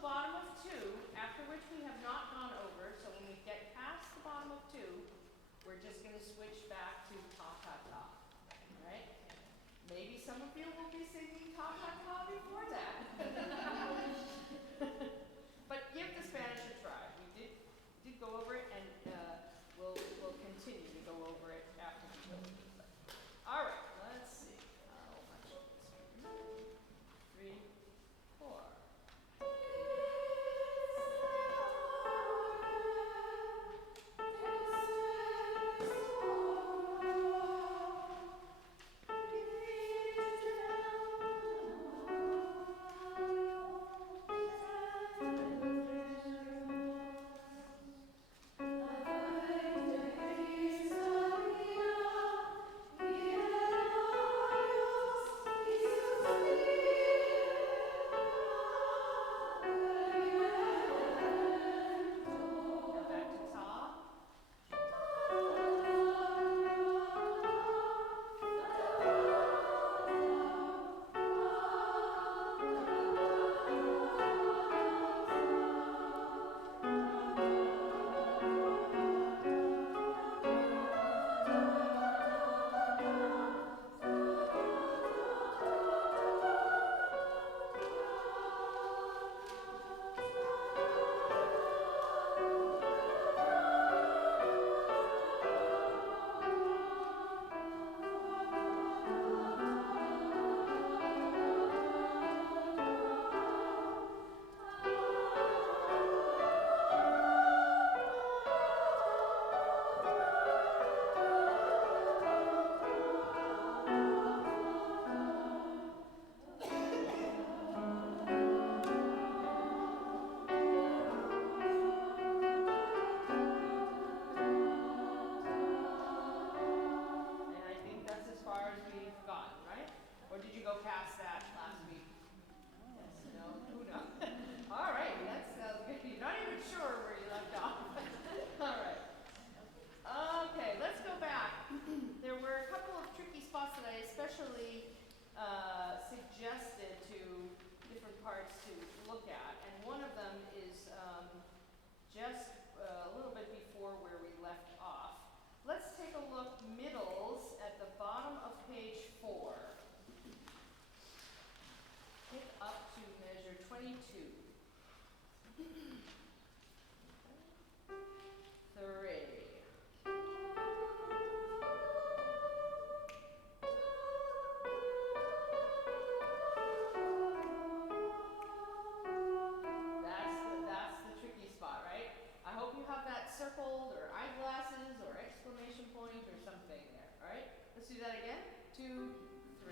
bottom of 2, after which we have not gone over, so when we get past the bottom of 2, we're just going to switch back to ta ta ta. Right? Maybe some of you will be singing ta ta ta before that. But give the Spanish a try. We did go over it, and we'll continue to go over it after we go over it. All right, let's see. How much is this? 3, 4. Suggested to different parts to look at, and one of them is just a little bit before where we left off. Let's take a look middles at the bottom of page 4. Pick up to measure 22. 3. I hope you have that circled or eyeglasses or exclamation point or something there. All right, let's do that again. 2, 3.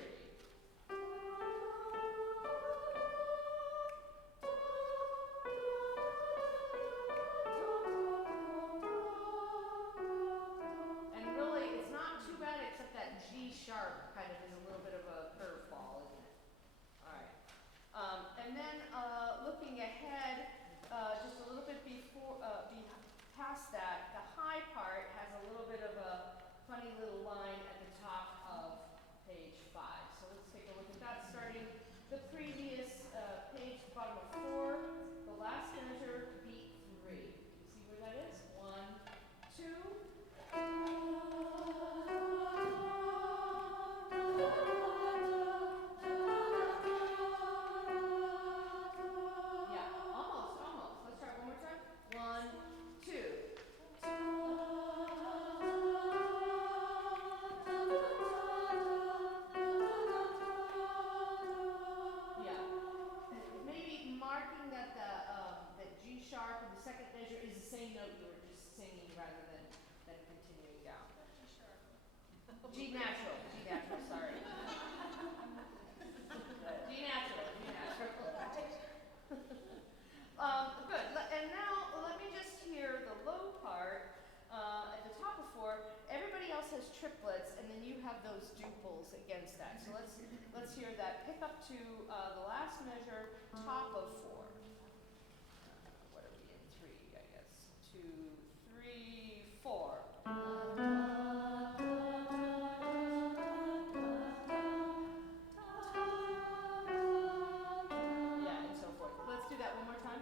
And really, it's not too bad except that G sharp kind of is a little bit of a curveball, isn't it? All right. And then looking ahead, just a little bit before, past that, the high part has a little bit of a funny little line at the top of page 5. So let's take a look at that, starting the previous page, bottom of 4, the last measure, beat 3. See where that is? 1, 2. G natural, sorry. G natural. Good, and now let me just hear the low part at the top of 4. Everybody else has triplets, and then you have those duples against that. So let's hear that. Pick up to the last measure, top of 4. What are we in? 3, I guess. 2, 3, 4. Let's do that one more time.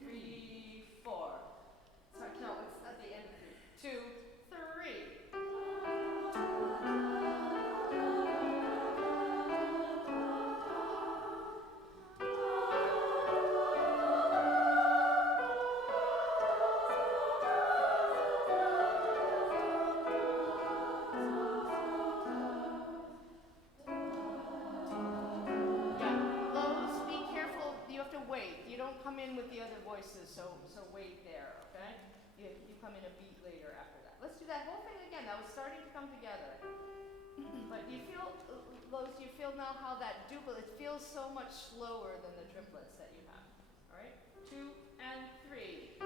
3, 4. Sorry, no, it's at the end of 3. 2, 3. Come in with the other voices, so wait there, okay? You come in a beat later after that. Let's do that whole thing again. That was starting to come together. But do you feel, Lowe's, do you feel now how that duplet, it feels so much slower than the triplets that you have. All right? 2 and 3.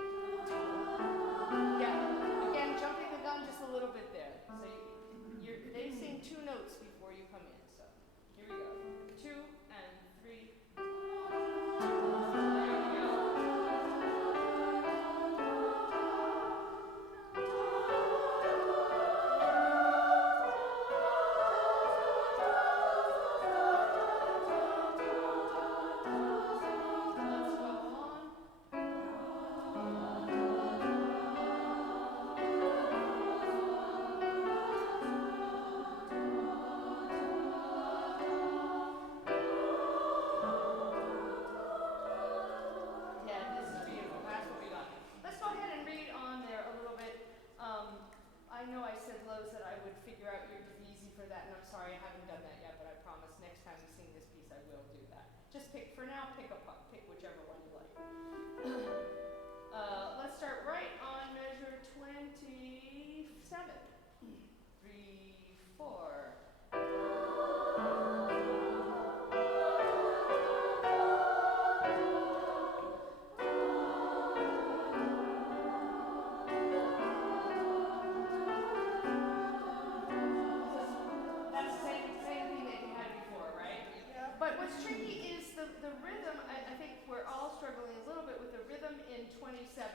Yeah, again, jumping the gun just a little bit there. So they sing 2 notes before you come in. So here we go. 2 and 3. Let's start right on measure 27. 3, 4. That's the same thing that you had before, right? Yeah. But what's tricky is the rhythm. I think we're all struggling a little bit with the rhythm in 27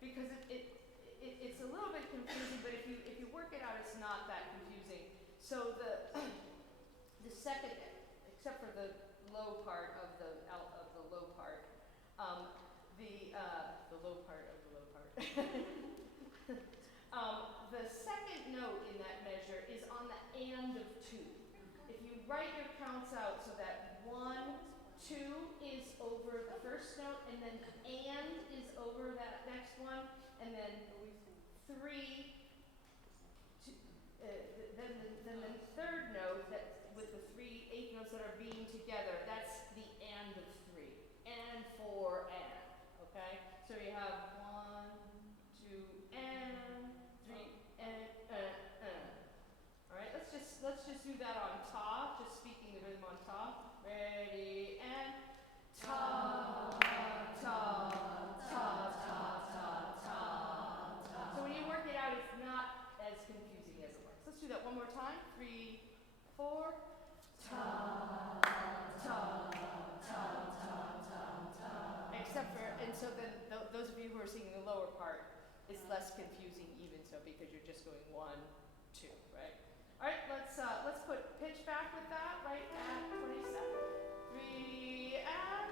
because it's a little bit confusing, but if you work it out, it's not that confusing. So the second, except for the low part of the low part, the low part of the low part. The second note in that measure is on the and of 2. If you write your counts out so that 1, 2 is over the first note, and then and is over that next one, and then 3, then the third note that with the 3 8 notes that are being together, that's the and of 3. And 4 and. Okay? So you have 1, 2 and 3 and. Alright, let's just do that on ta, just speaking the rhythm on ta. Ready and ta, ta, ta, ta, ta, ta. So when you work it out, it's not as confusing as it looks. Let's do that one more time. 3, 4. Ta, ta, ta, ta, ta, ta. Except for, and so then those of you who are singing the lower part, it's less confusing even so because you're just going 1, 2, right? All right, let's put pitch back with that right at 27. 3 and.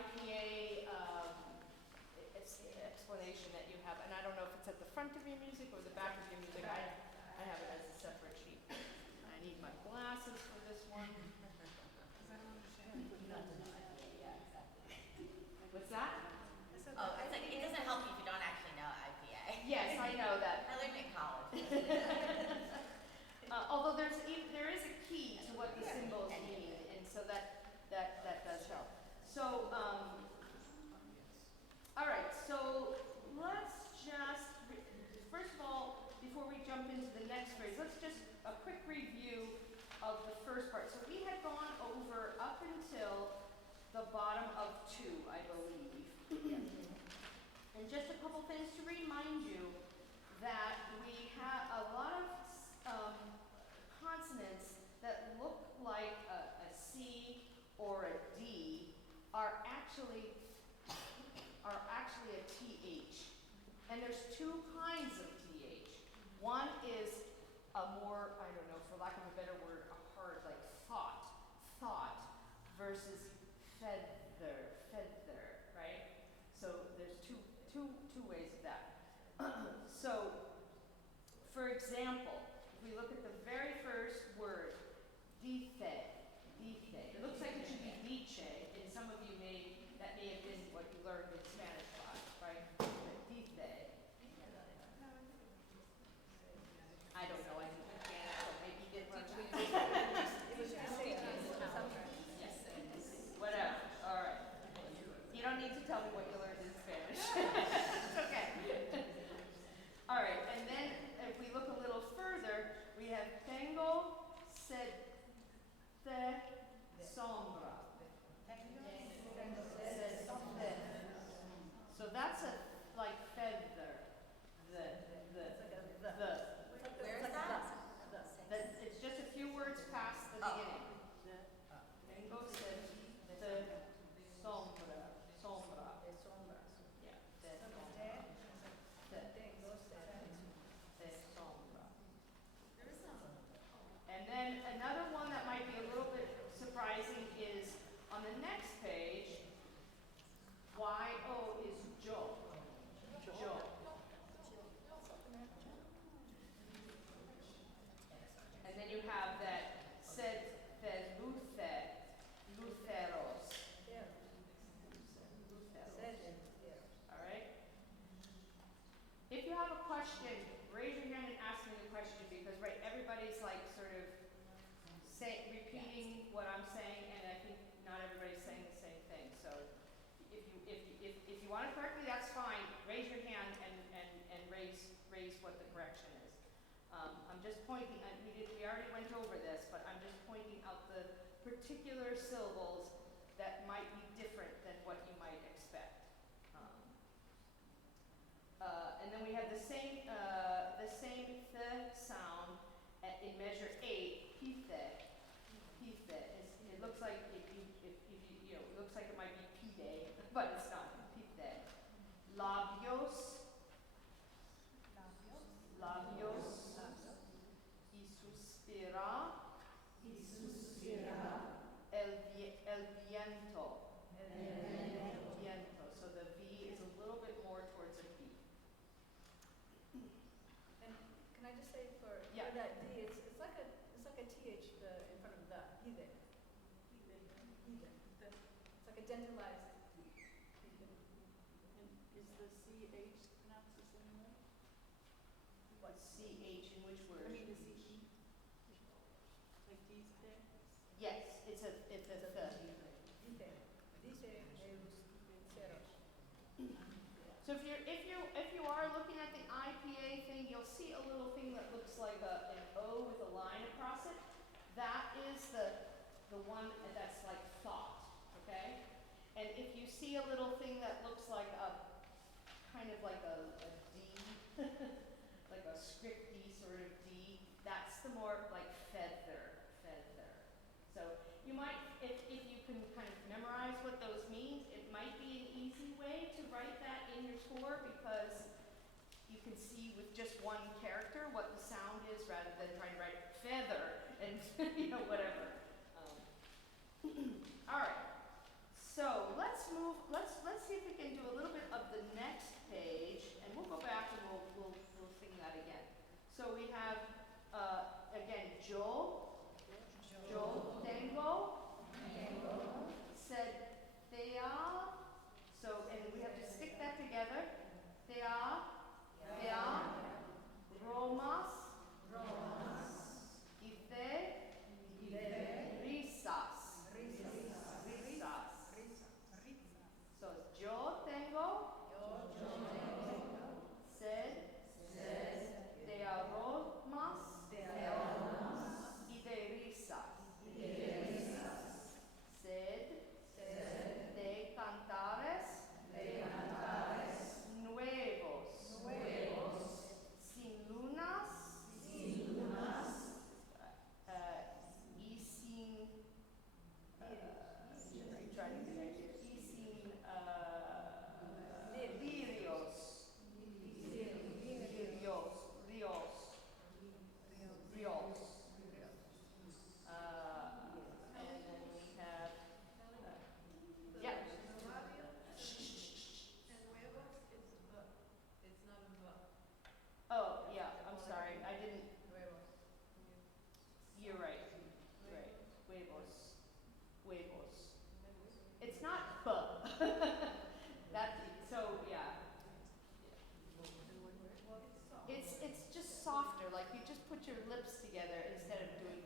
IPA explanation that you have, and I don't know if it's at the front of your music or the back of your music. I have it as a separate sheet. I need my glasses for this one. What's that? Oh, it's like, it doesn't help you if you don't actually know IPA. Yes, I know that. I learned it in college. Although there is a key to what the symbols mean, and so that does help. So, all right. So let's just first of all, before we jump into the next phrase, let's just a quick review of the first part. So we had gone over up until the bottom of 2, I believe. And just a couple things to remind you that we have a lot of consonants that look like a C or a D are actually a TH. And there's 2 kinds of TH. One is a more, I don't know, for lack of a better word, a hard, like thought, versus feather, right? So there's two ways of that. So, for example, if we look at the very first word, dice. It looks like it should be dice, and some of you that may have been what you learned in Spanish class, right? Dice. I don't know, I didn't understand, so maybe you did learn that. Whatever, all right. You don't need to tell me what you learned in Spanish. It's okay. All right, and then if we look a little further, we have tengo sed de sombra. So that's a like feather. Where is that? It's just a few words past the beginning. Tengo sed de sombra. Yeah, de sombra. De sombra. And then another one that might be a little bit surprising is on the next page, Y-O is jo. And then you have that sed de luceros. All right? If you have a question, raise your hand and ask me the question, because everybody's like sort of repeating what I'm saying, and I think not everybody's saying the same thing. So if you want to correct me, that's fine. Raise your hand and raise what the correction is. I'm just pointing. We already went over this, but I'm just pointing out the particular syllables that might be different than what you might expect. And then we have the same th sound in measure 8. Pithe. It looks like if you it looks like it might be pide, but it's not. Pithe. Labios. Y suspira. El viento. So the V is a little bit more towards a P. And can I just say for that D, it's like a TH in front of the either. It's like a dentalized D. And is the CH pronounced the same way? What CH in which word? I mean the CE. Like D's there? Yes, it's a th. So if you are looking at the IPA thing, you'll see a little thing that looks like an O with a line across it. That is the one that's like thought, okay? And if you see a little thing that looks like a kind of like a D, like a scripty sort of D, that's the more like feather. So you might, if you can kind of memorize what those mean, it might be an easy way to write that in your score, because you can see with just one character what the sound is rather than trying to write feather and whatever. All right. So let's see if we can do a little bit of the next page, and we'll go back and we'll sing that again. So we have, again, yo tengo, said they are, so, and we have to stick that together. They are, Romas, Ife, risas. So yo tengo, sed, de aromas, y de risas. Sed, de cantares, nuevos, sin lunas, y sin, trying to connect here, y sin lirios, rios. And then we have, yeah. Oh, yeah, I'm sorry, I didn't, you're right, huevos. It's not that's, so, yeah. It's just softer, like you just put your lips together instead of doing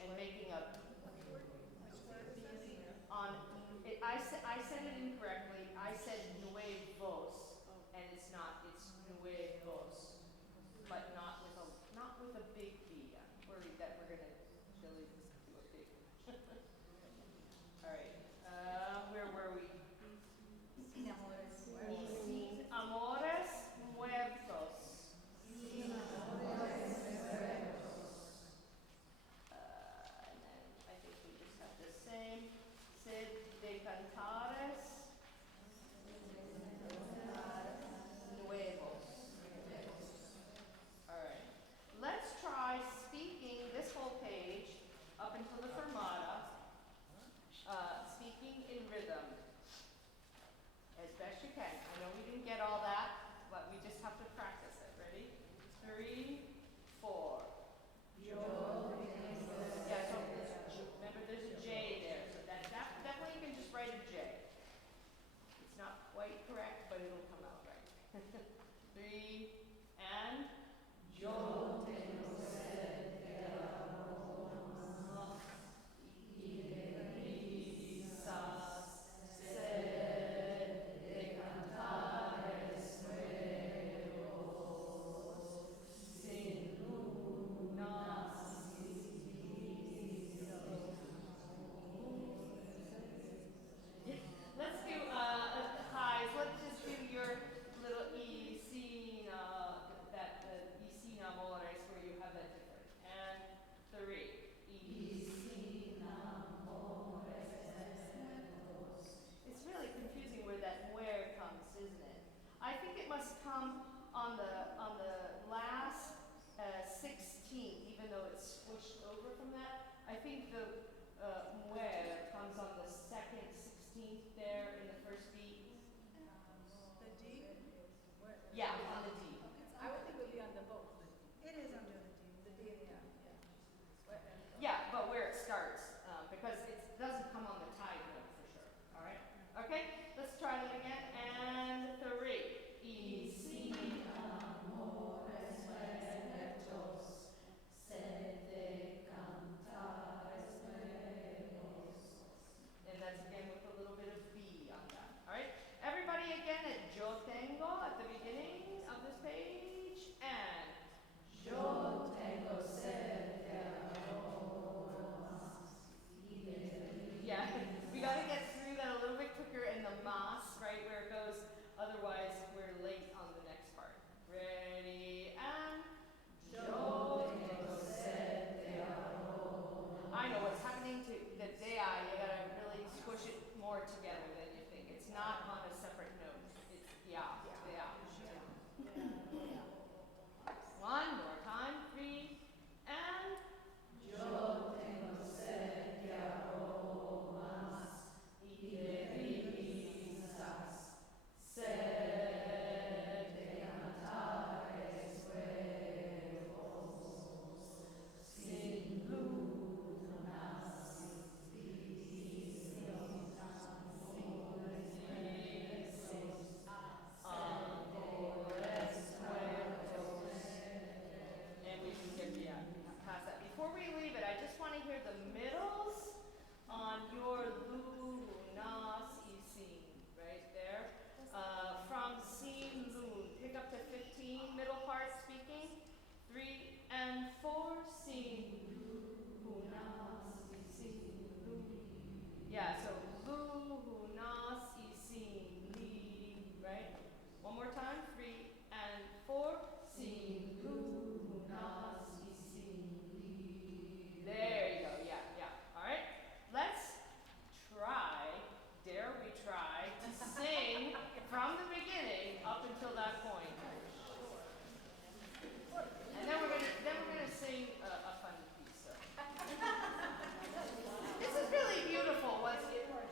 and making a, on, I said it incorrectly, I said nuevos, and it's not, it's nuevos, but not with a big B. I'm worried that we're gonna really do a big one. All right, where were we? Y sin amores muertos. And then I think we just have the same. Sed de cantares nuevos. All right. Let's try speaking this whole page up until the fermata, speaking in rhythm as best you can. I know we didn't get all that, but we just have to practice it. Ready? 3, 4. Yeah, so remember there's a J there, so that definitely you can just write a J. It's not quite correct, but it'll come out right. 3 and yo tengo sed de aromas y de risas, sed de cantares nuevos, Yeah, so lu, hu, na, si, sin, li, right? One more time, 3 and 4. Sin, lu, hu, na, si, sin, li. There you go, yeah. All right, let's try, dare we try, to sing from the beginning up until that point. And then we're gonna sing a funny piece. So. This is really beautiful.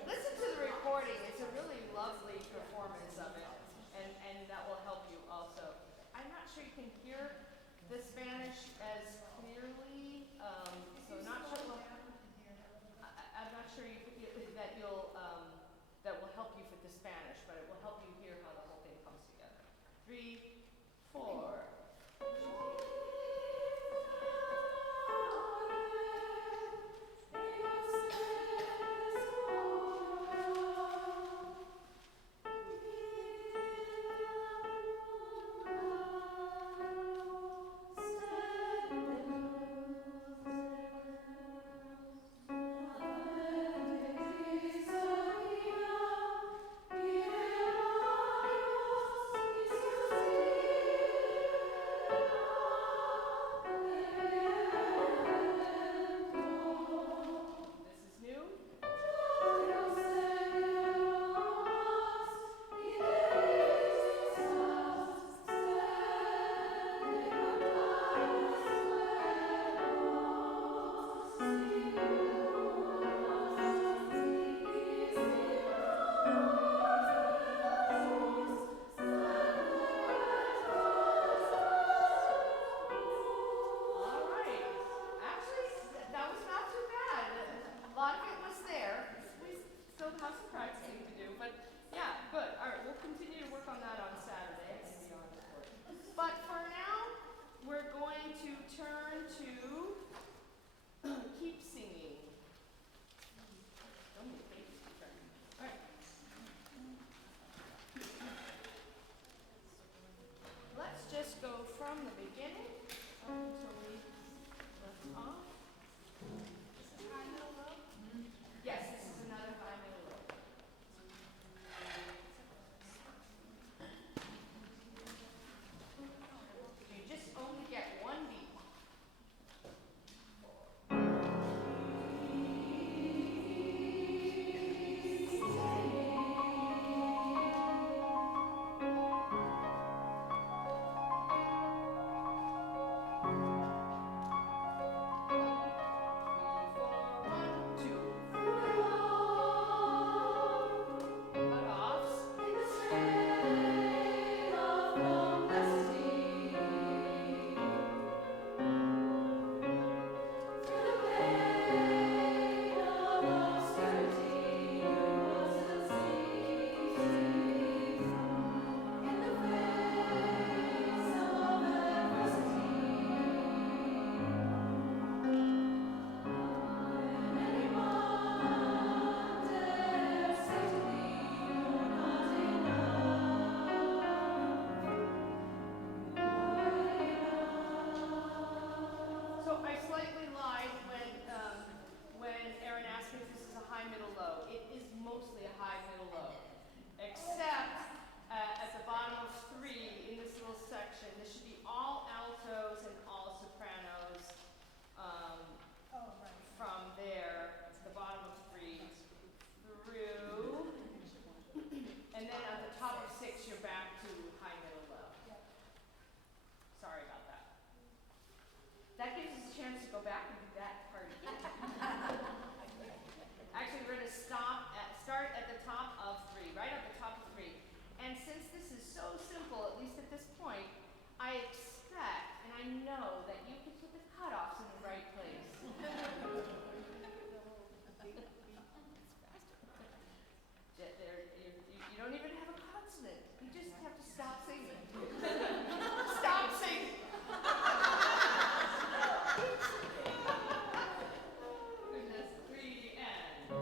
Listen to the recording. It's a really lovely performance of it, and that will help you also. I'm not sure you can hear the Spanish as clearly, so not sure. I'm not sure that will help you for the Spanish, but it will help you hear how the whole thing comes together. 3, 4. Just go from the beginning until we left off. Yes, this is another high middle low. You just only get one beat. That gives us a chance to go back and do that part again. Actually, we're going to start at the top of 3, right at the top of 3. And since this is so simple, at least at this point, I expect and I know that you can put the cutoffs in the right place. You don't even have a consonant. You just have to stop singing. Stop singing. Goodness, 3 and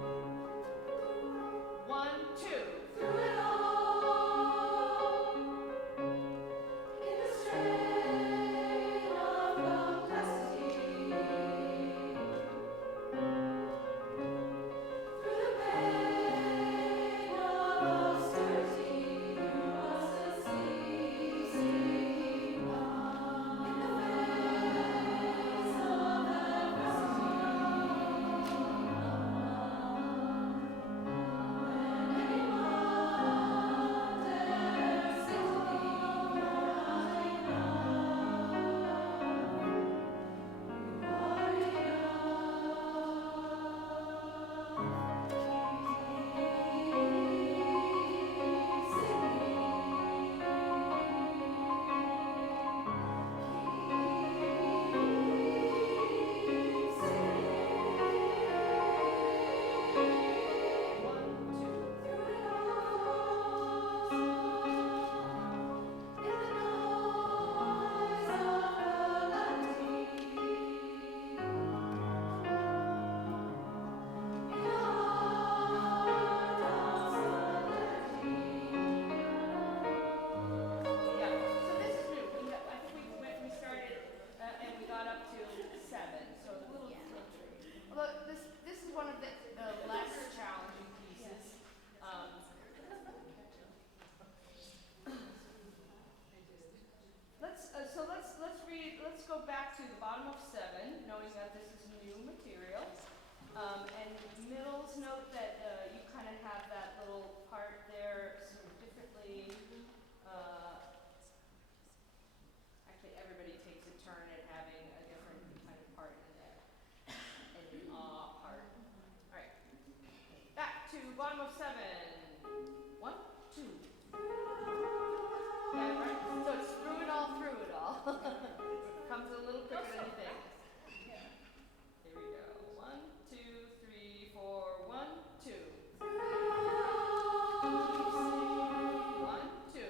1, 2. Through it all, in the strain of knowing that this is new material. And middles, note that you kind of have that little part there sort of differently. Actually, everybody takes a turn at having a different kind of part in there. And an part. All right. Back to bottom of 7. 1, 2. Yeah, right? So it's through it all, through it all. Comes a little quicker than you think. Here we go. 1, 2, 3, 4. 1, 2. 1, 2.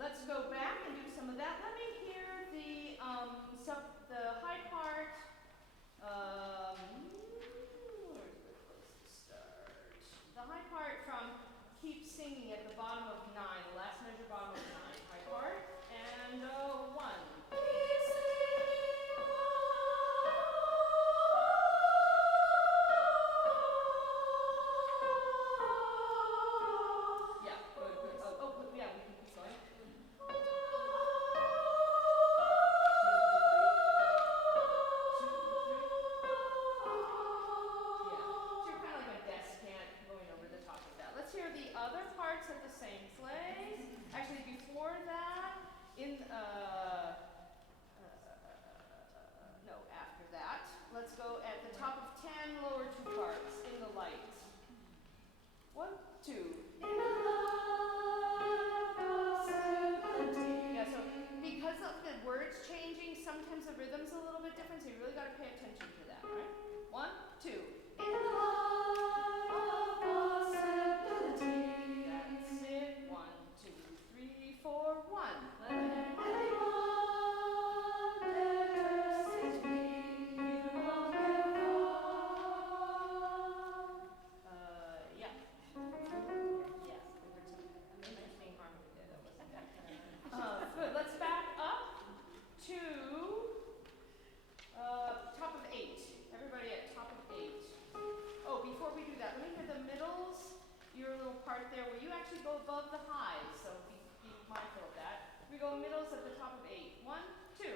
Let's go back and do some of that. Let me hear the high part. Where's the closest start? The high part from Keep Singing at the bottom of 9, the last measure bottom of 9, high part. And 1. Yeah, good, good. Oh, yeah, we can keep going. Let's hear the other parts of the same play. Actually, before that, no, after that. Let's go at the top of 10, lower 2 parts, in the light. 1, 2. Yeah, so because of the words changing, sometimes the rhythm's a little bit different, so you really got to pay attention to that, right? 1, 2. That's it. 1, 2, 3, 4, 1. Yeah. Yes, we heard some mentioning harmony there. That wasn't bad. Good. Let's back up to top of 8. Everybody at top of 8. Oh, before we do that, let me hear the middles. Your little part there where you actually go above the highs, so be mindful of that. We go middles at the top of 8. 1, 2.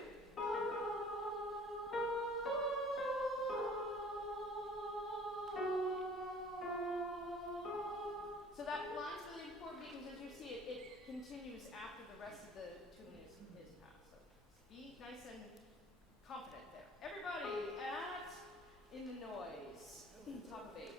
So that line's really important because as you see it continues after the rest of the tune is passed. So be nice and confident there. Everybody in the noise. Top of 8.